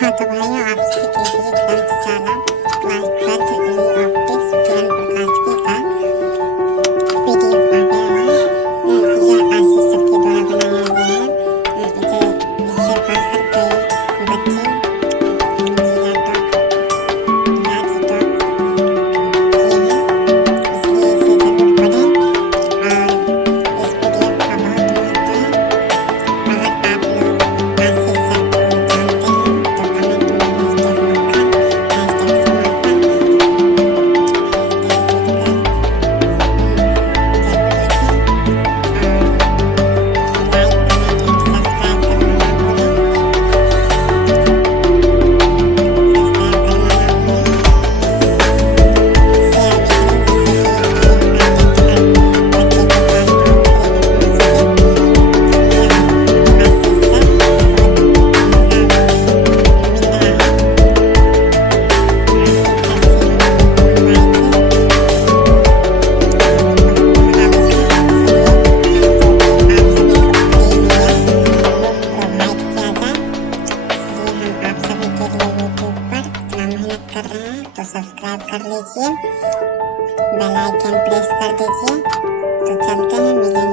हाँ तो भाइयों, आप सभी के लिए ग्रंथशाला क्लास 12th ऑप्टिक्स किरण प्रकाश की का पीडीएफ आ गया है। यह आशीष सर के द्वारा बनाया गया है। इसे पढ़कर कई बच्चे जिला टॉप, राज्य टॉप किए हैं, इसलिए इसे जरूर पढ़ें। और इस पीडीएफ का बहुत महत्व है। अगर आप लोग आशीष सर को जानते हैं तो कमेंट में #मक्खन, #समर्पण जरूर लिखें और लाइक, कमेंट एंड सब्सक्राइब करना ना भूलें। शेयर भी करें जिससे कि हर बच्चे के पास बहुत फ्री में पहुंच सके। यह आशीष सर बहुत उम्दा मिल रहा है। आशीष सर से हम मंगवाए थे, बहुत भावुक है, इसलिए हम सोचे आप सभी को फ्री मिले वो प्रोवाइड किया जाए। इसलिए हम आप सभी के लिए यूट्यूब पर इतना मेहनत कर रहे हैं, तो सब्सक्राइब कर लीजिए, बेल आइकन प्रेस कर दीजिए। तो चलते हैं, मिलेंगे